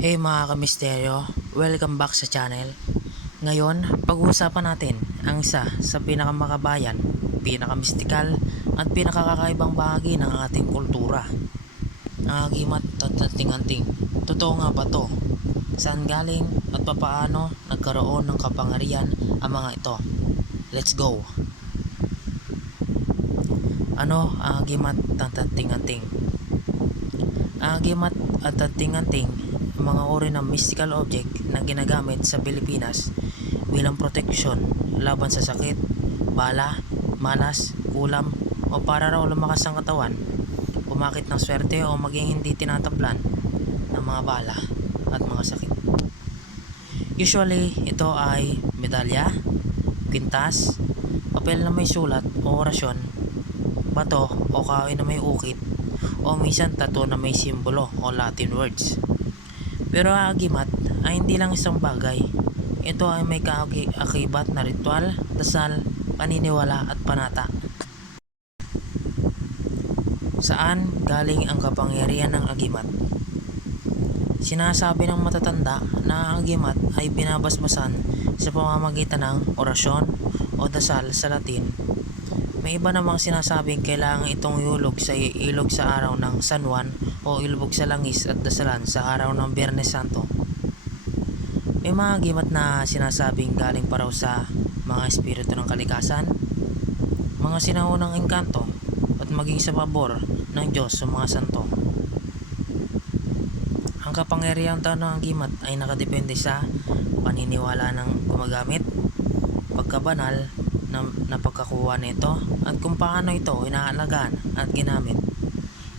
Hey mga kamisteryo, welcome back sa channel. Ngayon, pag-uusapan natin ang isa sa pinakamakabayan, pinakamystikal at pinakakakaibang bahagi ng ating kultura. Ang agimat at anting-anting. Totoo nga ba to? Saan galing at papaano nagkaroon ng kapangyarihan ang mga ito? Let's go! Ano ang agimat at anting-anting? Ang agimat at anting-anting mga uri ng mystical object na ginagamit sa Pilipinas bilang proteksyon laban sa sakit, bala, malas, kulam o para raw lumakas ang katawan, pumakit ng swerte o maging hindi tinatablan ng mga bala at mga sakit. Usually, ito ay medalya, pintas, papel na may sulat o orasyon, bato o kahoy na may ukit, o minsan tattoo na may simbolo o Latin words. Pero ang agimat ay hindi lang isang bagay. Ito ay may kaakibat na ritual, dasal, paniniwala at panata. Saan galing ang kapangyarihan ng agimat? Sinasabi ng matatanda na ang agimat ay binabasbasan sa pamamagitan ng orasyon o dasal sa Latin. May iba namang sinasabing kailangan itong ilog sa araw ng San Juan o ilubog sa langis at dasalan sa araw ng Biyernes Santo. May mga agimat na sinasabing galing pa raw sa mga espiritu ng kalikasan, mga sinaunang engkanto at maging sa pabor ng Diyos sa mga santo. Ang kapangyarihan ng agimat ay nakadepende sa paniniwala ng gumagamit, pagkabanal na pagkakuha nito at kung paano ito inaalagaan at ginamit.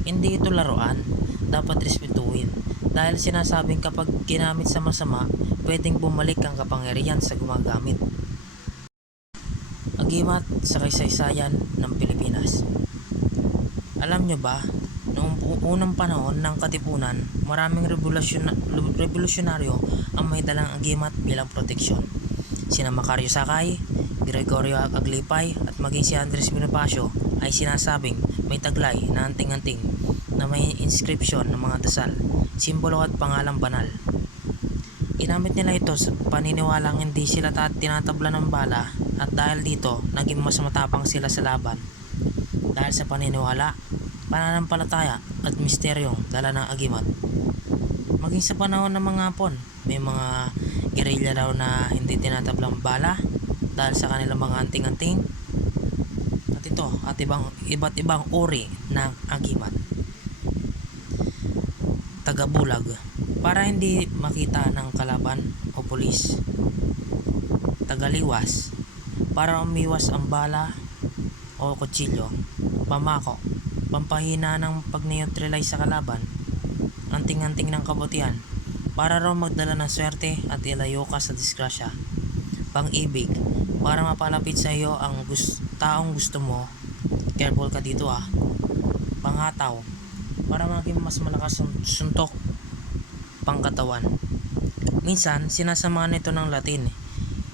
Hindi ito laruan, dapat respetuhin dahil sinasabing kapag ginamit sa masama, pwedeng bumalik ang kapangyarihan sa gumagamit. Agimat sa kasaysayan ng Pilipinas. Alam nyo ba, noong unang panahon ng Katipunan, maraming revolusyonaryo ang may dalang agimat bilang proteksyon. Sina Macario Sakay, Gregorio Aglipay at maging si Andres Bonifacio ay sinasabing may taglay na anting-anting na may inscription ng mga dasal, simbolo at pangalang banal. Ginamit nila ito sa paniniwalang hindi sila tinatabla ng bala at dahil dito naging mas matapang sila sa laban. Dahil sa paniniwala, pananampalataya at misteryong dala ng agimat. Maging sa panahon ng mga Hapon, may mga gerilya daw na hindi tinatablang bala dahil sa kanilang mga anting-anting at iba't ibang uri ng agimat. Tagabulag para hindi makita ng kalaban o pulis. Tagaliwas para umiwas ang bala o kutsilyo. Pamako pampahina ng pag-neutralize sa kalaban. Anting-anting ng kabutihan para raw magdala ng swerte at ilayo ka sa disgrasya. Pang-ibig para mapalapit sa iyo ang taong gusto mo. Careful ka dito ah. Panghataw para maging mas malakas ang suntok. Pangkatawan. Minsan sinasamahan nito ng Latin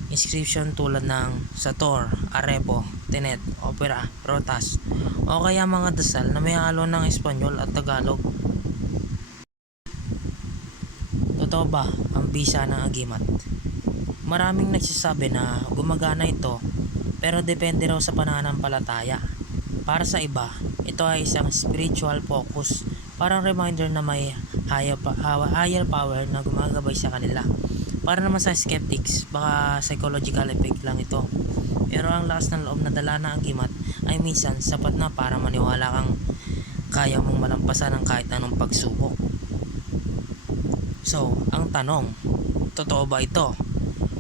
inscription tulad ng Sator, Arepo, Tenet, Opera, Rotas o kaya mga dasal na may halo ng Espanyol at Tagalog. Totoo ba ang bisa ng agimat? Maraming nagsasabi na gumagana ito pero depende raw sa pananampalataya. Para sa iba, ito ay isang spiritual focus, parang reminder na may higher power na gumagabay sa kanila. Para naman sa skeptics, baka psychological effect lang ito. Pero ang lakas ng loob na dala ng agimat ay minsan sapat na para maniwala kang kaya mong malampasan ang kahit anong pagsubok. So, ang tanong, totoo ba ito?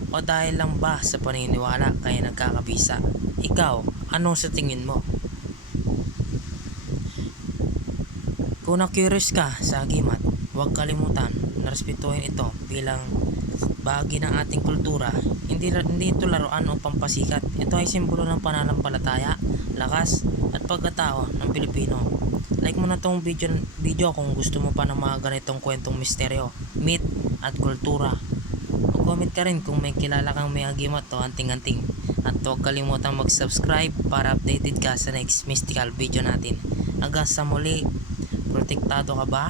O dahil lang ba sa paniniwala kaya nagkakabisa? Ikaw, anong sa tingin mo? Kung na-curious ka sa agimat, huwag kalimutan na respetuhin ito bilang bahagi ng ating kultura. Hindi ito laruan o pampasikat. Ito ay simbolo ng pananampalataya, lakas at pagkatao ng Pilipino. Like mo na tong video kung gusto mo pa ng mga ganitong kwentong misteryo, myth at kultura. Mag-comment ka rin kung may kilala kang may agimat o anting-anting. At huwag kalimutang mag-subscribe para updated ka sa next mystical video natin. Hanggang sa muli, protektado ka ba?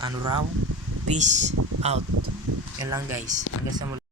ano raw, peace out. Yan lang guys. Hanggang sa muli.